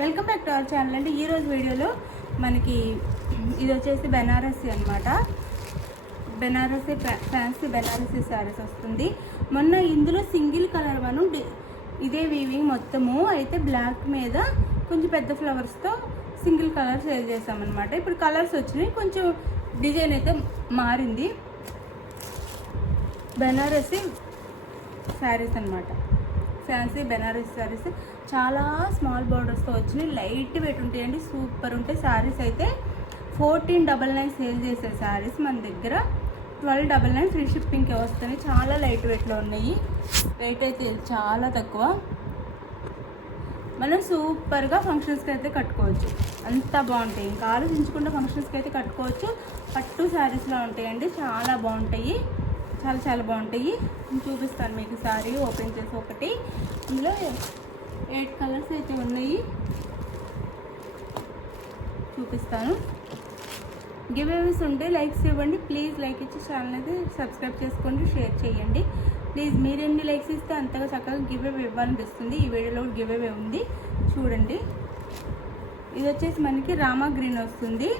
Welcome back to our channel అండి. ఈరోజు వీడియోలో మనకి ఇది వచ్చేసి బెనారసీ అనమాట. బెనారసీ ఫ్యాన్సీ బెనారసీ శారీస్ వస్తుంది. మొన్న ఇందులో సింగిల్ కలర్ వన్ ఇదే వీవింగ్ మొత్తము అయితే బ్లాక్ మీద కొంచెం పెద్ద ఫ్లవర్స్తో సింగిల్ కలర్ సేల్ చేసామన్నమాట. ఇప్పుడు కలర్స్ వచ్చినాయి, కొంచెం డిజైన్ అయితే మారింది. బెనారసీ శారీస్ అనమాట, ఫ్యాన్సీ బెనారసీ శారీస్ చాలా స్మాల్ బార్డర్స్తో వచ్చినాయి. లైట్ వెయిట్ ఉంటాయండి, సూపర్ ఉంటాయి శారీస్. అయితే 1499 సేల్ చేసే శారీస్ మన దగ్గర 1299 ఫ్రీ షిప్పింగ్కి వస్తాయి. చాలా లైట్ వెయిట్లో ఉన్నాయి. వెయిట్ అయితే చాలా తక్కువ. మనం సూపర్గా ఫంక్షన్స్కి అయితే కట్టుకోవచ్చు, అంత బాగుంటాయి. ఇంకా ఆలోచించకుండా ఫంక్షన్స్కి అయితే కట్టుకోవచ్చు. పట్టు శారీస్లో ఉంటాయండి, చాలా బాగుంటాయి, చాలా చాలా బాగుంటాయి. నేను చూపిస్తాను మీకు శారీ ఓపెన్ చేసి. ఒకటి ఇందులో 8 కలర్స్ అయితే ఉన్నాయి, చూపిస్తాను. గివ్ అవేస్ ఉంటే లైక్స్ ఇవ్వండి ప్లీజ్. లైక్ ఇచ్చి ఛానల్ అయితే సబ్స్క్రైబ్ చేసుకోండి, షేర్ చేయండి ప్లీజ్. మీరు ఎన్ని లైక్స్ ఇస్తే అంతగా చక్కగా గివ్ అవే ఇవ్వాలనిపిస్తుంది. ఈ వీడియోలో గివ్ అవే ఉంది, చూడండి. ఇది వచ్చేసి మనకి రామా గ్రీన్ వస్తుంది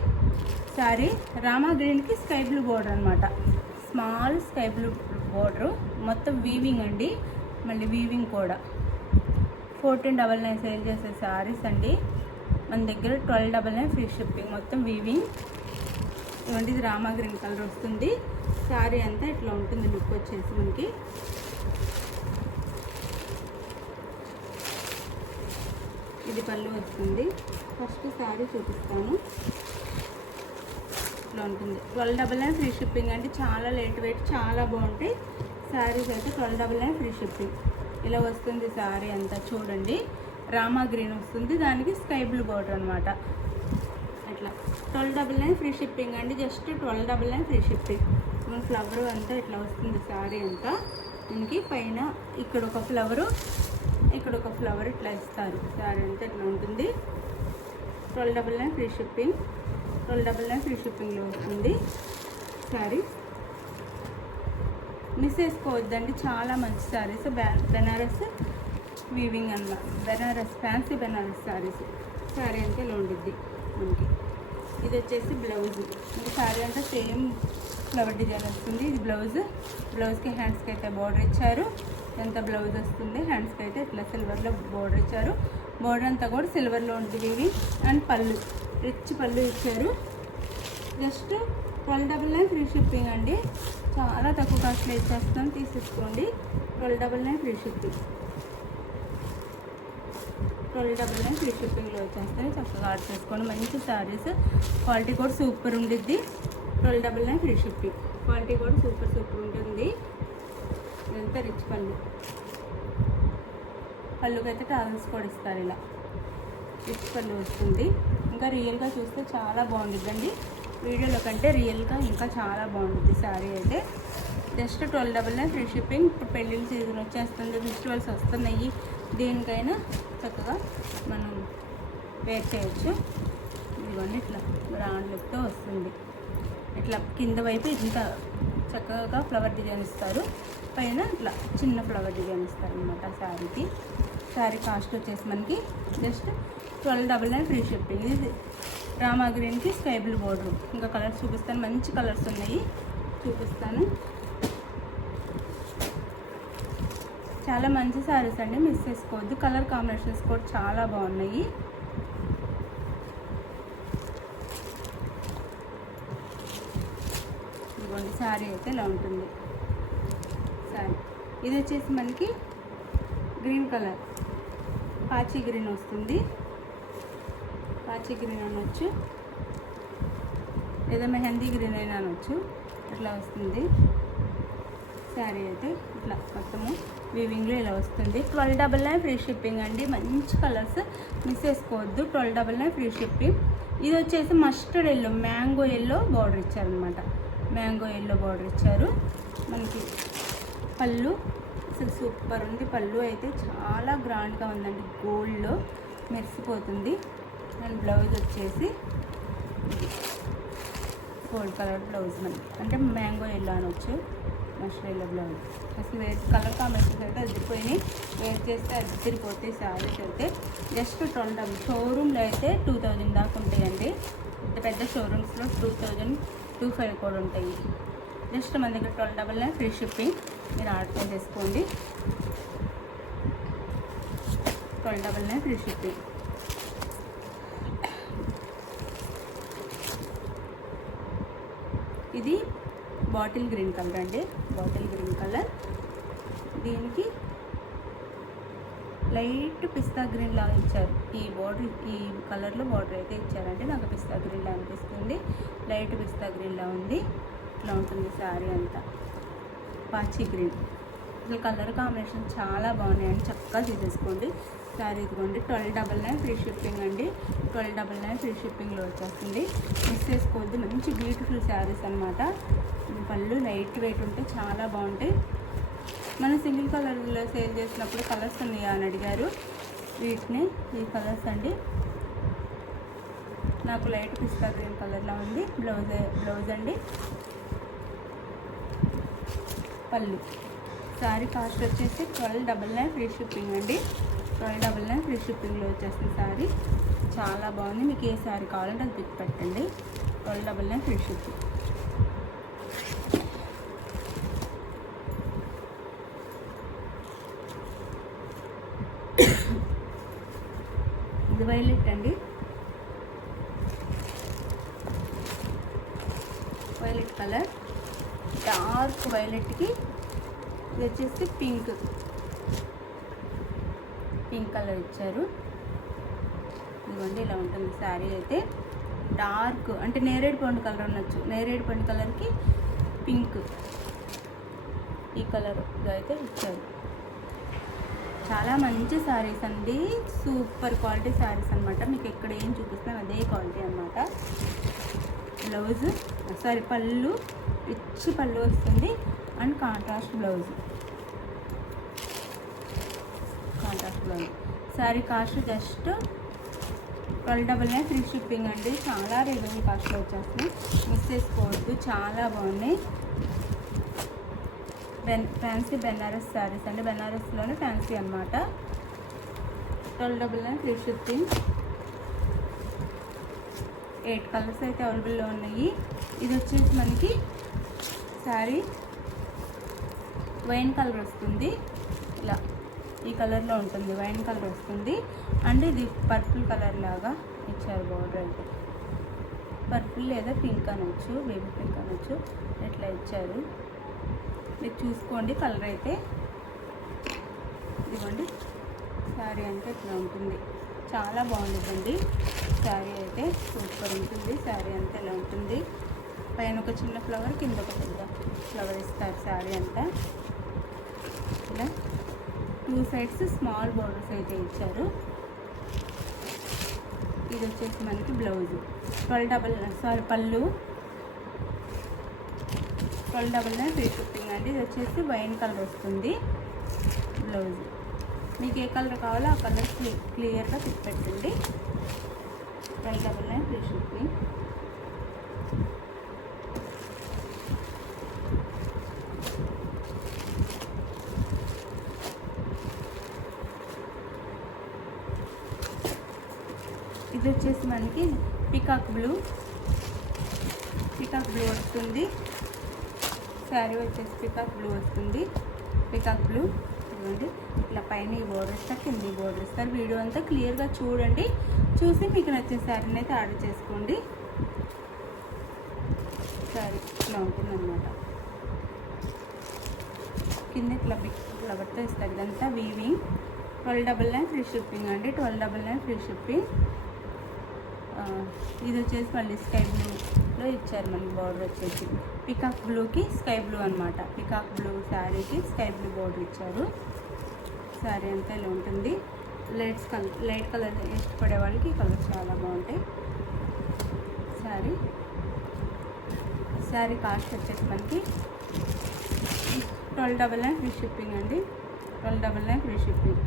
శారీ. రామా గ్రీన్కి స్కై బ్లూ బోర్డర్ అనమాట, స్మాల్ స్కై బ్లూ బోర్డరు. మొత్తం వీవింగ్ అండి, మళ్ళీ వీవింగ్ కూడా. 1499 సేల్ చేసే శారీస్ అండి మన దగ్గర. 1299 ఫ్రీ షిప్పింగ్, మొత్తం వీవింగ్. ఇవ్వండి, ఇది రామా గ్రీన్ కలర్ వస్తుంది. శారీ అంతా ఇట్లా ఉంటుంది లుక్ వచ్చేసి మనకి. ఇది పళ్ళు వస్తుంది. ఫస్ట్ శారీ చూపిస్తాను. ఇట్లా ఉంటుంది. 1299 ఫ్రీ షిప్పింగ్ అండి. చాలా లైట్ వెయిట్, చాలా బాగుంటాయి శారీస్ అయితే. 1299 ఫ్రీ షిప్పింగ్. ఇలా వస్తుంది శారీ అంతా, చూడండి. రామా గ్రీన్ వస్తుంది, దానికి స్కై బ్లూ బార్డర్ అనమాట. ఇట్లా 1299 ఫ్రీ షిప్పింగ్ అండి. Just 1299 free shipping. మన ఫ్లవర్ అంతా ఇట్లా వస్తుంది శారీ అంతా మనకి. పైన ఇక్కడ ఒక ఫ్లవరు, ఇక్కడ ఒక ఫ్లవర్ ఇట్లా ఇస్తారు. శారీ అంతా ఇట్లా ఉంటుంది. 1299 ఫ్రీ షిప్పింగ్. 1299 ఫ్రీ షిప్పింగ్లో వస్తుంది శారీ. మిస్ చేసుకోవద్దండి, చాలా మంచి శారీస్. బెనారస్ వీవింగ్ అన్నమాట, బెనారస్ ఫ్యాన్సీ బెనారస్ శారీస్. శారీ అంతా ఇలా ఉండిద్ది మనకి. ఇది వచ్చేసి బ్లౌజ్. ఇంకా శారీ అంతా సేమ్ ఫ్లవర్ డిజైన్ వస్తుంది. ఇది బ్లౌజ్. బ్లౌజ్కి హ్యాండ్స్కి అయితే బార్డర్ ఇచ్చారు. ఎంత బ్లౌజ్ వస్తుంది. హ్యాండ్స్కి అయితే ఇట్లా సిల్వర్లో బార్డర్ ఇచ్చారు. బార్డర్ అంతా కూడా సిల్వర్లో ఉంటుంది. అండ్ పళ్ళు, రిచ్ పళ్ళు ఇచ్చారు. జస్ట్ 1299 ఫ్రీ షిప్పింగ్ అండి. చాలా తక్కువ కాస్ట్లో ఇచ్చేస్తాను, తీసేసుకోండి. 1299 ఫ్రీ షిప్పింగ్. 1299 ఫ్రీ షిప్పింగ్లో వచ్చేస్తాయి. చక్కగా ఆర్డర్ చేసుకోండి. మంచి శారీస్, క్వాలిటీ కూడా సూపర్ ఉండిద్ది. 1299 ఫ్రీ షిప్పింగ్. క్వాలిటీ కూడా సూపర్ సూపర్ ఉంటుంది. ఇదంతా రిచ్ పళ్ళు. పళ్ళుకైతే టాజల్స్ కూడా ఇస్తారు. ఇలా రిచ్ పళ్ళు వస్తుంది. ఇంకా రియల్గా చూస్తే చాలా బాగుంటుందండి. వీడియోలో కంటే రియల్గా ఇంకా చాలా బాగుంటుంది శారీ అయితే. Just 1299 free shipping. ఇప్పుడు పెళ్ళిళ్ళ సీజన్ వచ్చేస్తుంది, ఫెస్టివల్స్ వస్తున్నాయి. దేనికైనా చక్కగా మనం వేర్ చేయొచ్చు. ఇదిగోండి, ఇట్లా గ్రాండ్ లుక్తో వస్తుంది. ఇట్లా కింద వైపు ఇంత చక్కగా ఫ్లవర్ డిజైన్ ఇస్తారు, పైన ఇట్లా చిన్న ఫ్లవర్ డిజైన్ ఇస్తారు అనమాట శారీకి. శారీ కాస్ట్ వచ్చేసి మనకి జస్ట్ 1299 ఫ్రీ షిప్పింగ్. ఇది రామా గ్రీన్కి స్కై బ్లూ బోర్డర్. ఇంకా కలర్స్ చూపిస్తాను, మంచి కలర్స్ ఉన్నాయి, చూపిస్తాను. చాలా మంచి శారీస్ అండి, మిస్ చేసుకోవద్దు. కలర్ కాంబినేషన్స్ కూడా చాలా బాగున్నాయి. ఇదిగోండి, శారీ అయితే ఇలా ఉంటుంది శారీ. ఇది వచ్చేసి మనకి గ్రీన్ కలర్, పాచి గ్రీన్ వస్తుంది. పాచి గ్రీన్ అనొచ్చు, లేదా మెహందీ గ్రీన్ అయినా అనొచ్చు. ఇట్లా వస్తుంది శారీ అయితే. ఇట్లా మొత్తము వీవింగ్లో ఇలా వస్తుంది. 1299 ఫ్రీ షిప్పింగ్ అండి. మంచి కలర్స్, మిస్ చేసుకోవద్దు. 1299 ఫ్రీ షిప్పింగ్. ఇది వచ్చేసి mustard yellow, mango yellow border ఇచ్చారనమాట. మ్యాంగో ఎల్లో బార్డర్ ఇచ్చారు మనకి. పళ్ళు అసలు సూపర్ ఉంది. పళ్ళు అయితే చాలా గ్రాండ్గా ఉందండి, గోల్డ్లో మెరిసిపోతుంది. అండ్ బ్లౌజ్ వచ్చేసి గోల్డ్ కలర్ బ్లౌజ్ మనకి, అంటే మ్యాంగో ఎల్లో అనొచ్చు. Mustard yellow blouse. అసలు కలర్ కాంబినేషన్స్ అయితే అదిరిపోయినాయి. వేర్ చేస్తే అదిరిపోతాయి శారీస్ అయితే. జస్ట్ 12 షోరూమ్లో అయితే 2000 దాకా ఉంటాయండి. పెద్ద షోరూమ్స్లో 2000, 2500 కూడా ఉంటాయి. జస్ట్ మన దగ్గర 1299 ఫ్రీ షిప్పింగ్. మీరు ఆర్డర్ చేసేసుకోండి. 1299 ఫ్రీ షిప్పింగ్. ఇది బాటిల్ గ్రీన్ కలర్ అండి. Bottle green colour. దీనికి లైట్ పిస్తా గ్రీన్ లాగా ఇచ్చారు. ఈ బార్డర్, ఈ కలర్లో బార్డర్ అయితే ఇచ్చారంటే నాకు పిస్తా గ్రీన్ లా అనిపిస్తుంది. లైట్ పిస్తా గ్రీన్ లా ఉంది. ఇట్లా ఉంటుంది శారీ అంతా. పాచి గ్రీన్. అసలు కలర్ కాంబినేషన్ చాలా బాగున్నాయండి. చక్కగా తీసేసుకోండి. శారీ ఇదిగోండి. 1299 ఫ్రీ షిప్పింగ్ అండి. 1299 ఫ్రీ షిప్పింగ్లో వచ్చేస్తుంది. మిస్ చేసుకోవద్దు. మంచి బ్యూటిఫుల్ శారీస్ అనమాట. పళ్ళు లైట్ వెయిట్ ఉంటే చాలా బాగుంటాయి. మనం సింగిల్ కలర్లో సేల్ చేసినప్పుడు కలర్స్ ఉన్నాయా అని అడిగారు. వీటిని ఈ కలర్స్ అండి. నాకు లైట్ పిస్తా గ్రీన్ కలర్లో ఉంది. బ్లౌజ్ అండి. పళ్ళు. శారీ కాస్ట్ వచ్చేసి 1299 ఫ్రీ షిప్పింగ్ అండి. 1299 ఫ్రీ షిప్పింగ్లో వచ్చేస్తుంది శారీ. చాలా బాగుంది. మీకు ఏ శారీ కావాలంటే అది పిక్ పెట్టండి. 1299 ఫ్రీ షిప్పింగ్. ఇది వైలెట్ అండి. Violet colour. డార్క్ వైలెట్కి ఇది వచ్చేసి పింక్ కలర్ ఇచ్చారు. ఇదిగోండి ఇలా ఉంటుంది శారీ అయితే. డార్క్ అంటే నేరేడు పండు కలర్ అనొచ్చు. నేరేడు పండు కలర్కి పింక్ ఈ కలర్ అయితే ఇచ్చారు. చాలా మంచి శారీస్ అండి. సూపర్ క్వాలిటీ శారీస్ అనమాట. మీకు ఎక్కడ ఏం చూపిస్తాను అదే క్వాలిటీ అనమాట. బ్లౌజ్ పళ్ళు రిచ్ పళ్ళు వస్తుంది. And contrast blouse. Sari cost just 1299 free shipping అండి. చాలా రీజనబుల్ కాస్ట్లో వచ్చేస్తున్నాయి. మిస్ చేసుకోవద్దు. చాలా బాగున్నాయి. ఫ్యాన్సీ బెనారస్ శారీస్ అండి. బెనారస్లోనే ఫ్యాన్సీ అనమాట. 1299 ఫ్రీ షిప్పింగ్. 8 కలర్స్ అయితే అవైలబుల్లో ఉన్నాయి. ఇది వచ్చేసి మనకి శారీ వైన్ కలర్ వస్తుంది. ఇలా ఈ కలర్లో ఉంటుంది. వైన్ కలర్ వస్తుంది. అండ్ ఇది పర్పుల్ కలర్ లాగా ఇచ్చారు. బార్డర్ అయితే పర్పుల్ లేదా పింక్ అనొచ్చు, బేబీ పింక్ అనొచ్చు. ఇట్లా ఇచ్చారు. మీరు చూసుకోండి కలర్ అయితే. ఇదిగోండి శారీ అంటే ఇట్లా ఉంటుంది. చాలా బాగుంటుందండి శారీ అయితే. సూపర్ ఉంటుంది. శారీ అంతా ఇలా ఉంటుంది. పైన ఒక చిన్న ఫ్లవర్, కింద ఒక పెద్ద ఫ్లవర్ ఇస్తారు. శారీ అంతా ఇలా 2 సైడ్స్ స్మాల్ బోర్డర్స్ అయితే ఇచ్చారు. ఇది వచ్చేసి మనకి బ్లౌజ్. పళ్ళు 1299 ఫ్రీ షిప్పింగ్ అండి. ఇది వచ్చేసి వైన్ కలర్ వస్తుంది బ్లౌజ్. మీకు ఏ కలర్ కావాలో ఆ కలర్ క్లియర్గా పిక్ పెట్టండి. 1299 ఫ్రీ షిప్పింగ్. ఇది వచ్చేసి మనకి పికాక్ బ్లూ వస్తుంది. శారీ వచ్చేసి పికాక్ బ్లూ వస్తుంది. పికాక్ బ్లూ ఇవ్వండి. ఇట్లా పైన ఈ బోర్డర్ ఇస్తారు, కింద ఈ బోర్డర్ ఇస్తారు. వీడియో అంతా క్లియర్గా చూడండి. చూసి మీకు నచ్చిన శారీని అయితే ఆర్డర్ చేసుకోండి. శారీ ఇట్లా ఉంటుందన్నమాట. కింద ఇట్లా బిగ్ ఫ్లవర్తో ఇస్తారు. ఇదంతా వీవింగ్. 1299 ఫ్రీ షిప్పింగ్ అండి. 1299 ఫ్రీ షిప్పింగ్. ఇది వచ్చేసి మళ్ళీ స్కై బ్లూలో ఇచ్చారు. మనకి బార్డర్ వచ్చేసి పికాక్ బ్లూకి స్కై బ్లూ అనమాట. పికాక్ బ్లూ శారీకి స్కై బ్లూ బార్డర్ ఇచ్చారు. శారీ అంతా ఇలా ఉంటుంది. లైట్ కలర్ ఇష్టపడే వాళ్ళకి ఈ కలర్ చాలా బాగుంటాయి. శారీ కాస్ట్ వచ్చేసి మనకి 1299 ఫ్రీ షిప్పింగ్ అండి. 1299 free shipping.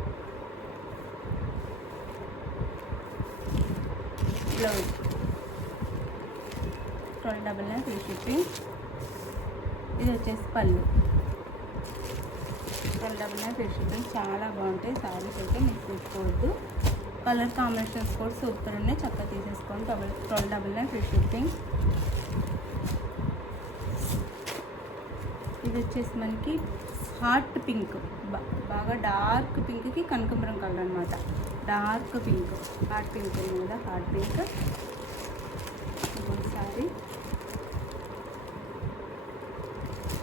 Blouse 1299 free shipping. ఇది వచ్చేసి పళ్ళు. 1299 ఫ్రీ షిప్పింగ్. చాలా బాగుంటాయి శారీస్ అయితే, మిస్ చేసుకోవద్దు. కలర్ కాంబినేషన్స్ కూడా సూపర్ ఉన్నాయి, చక్కగా తీసేసుకోండి. 1299 ఫ్రీ షిప్పింగ్. ఇది వచ్చేసి మనకి హాట్ పింక్, బాగా డార్క్ పింక్కి కనకాంబరం కలర్ అనమాట. డార్క్ పింక్, హాట్ పింక్ ఉంది కదా, హాట్ పింక్. ఇంకోసారి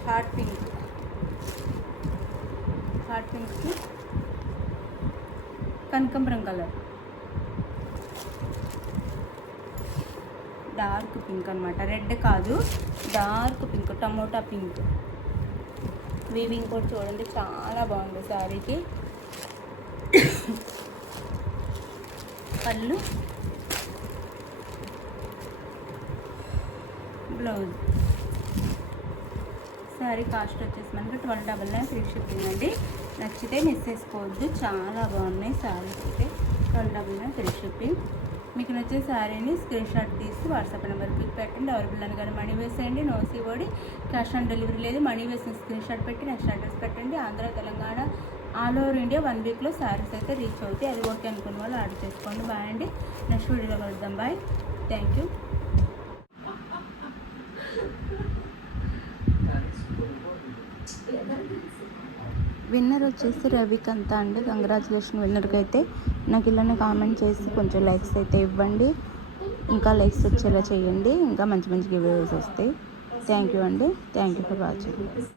హాట్ పింక్, హాట్ పింక్కి కనకాంబరం కలర్, డార్క్ పింక్ అనమాట. రెడ్ కాదు, dark pink, tomato pink. Weaving కూడా చూడండి చాలా బాగుంది శారీకి. పళ్ళు, బ్లౌజ్. శారీ కాస్ట్ వచ్చేసి మనకి 1299 ఫ్రీ షిప్పింగ్ అండి. నచ్చితే మిస్ చేసుకోవద్దు, చాలా బాగున్నాయి శారీస్ అయితే. 1299 ఫ్రీ షిప్పింగ్. మీకు నచ్చే శారీని స్క్రీన్ షాట్ తీసి వాట్సాప్ నెంబర్ పిక్ పెట్టండి. అవైలబుల్ అని కానీ మనీ వేసేయండి. No COD, cash on delivery లేదు. మనీ వేసిన స్క్రీన్ షాట్ పెట్టి నెక్స్ట్ అడ్రస్ పెట్టండి. Andhra, Telangana, all over India 1 వీక్లో శారీస్ అయితే రీచ్ అవుతాయి. అది ఓకే అనుకున్న వాళ్ళు ఆర్డర్ చేసుకోండి. బాయ్ అండి, నెక్స్ట్ వీడియోలో కలుద్దాం. Bye, thank you. విన్నర్ వచ్చేసి రవికాంత్ అండి. కంగ్రాచులేషన్ విన్నర్కి అయితే. నాకు ఇలానే కామెంట్ చేసి కొంచెం లైక్స్ అయితే ఇవ్వండి. ఇంకా లైక్స్ వచ్చేలా చేయండి, ఇంకా మంచి మంచి గివ్ అవేస్ వస్తాయి. థ్యాంక్ యూ అండి, థ్యాంక్ యూ ఫర్ వాచింగ్.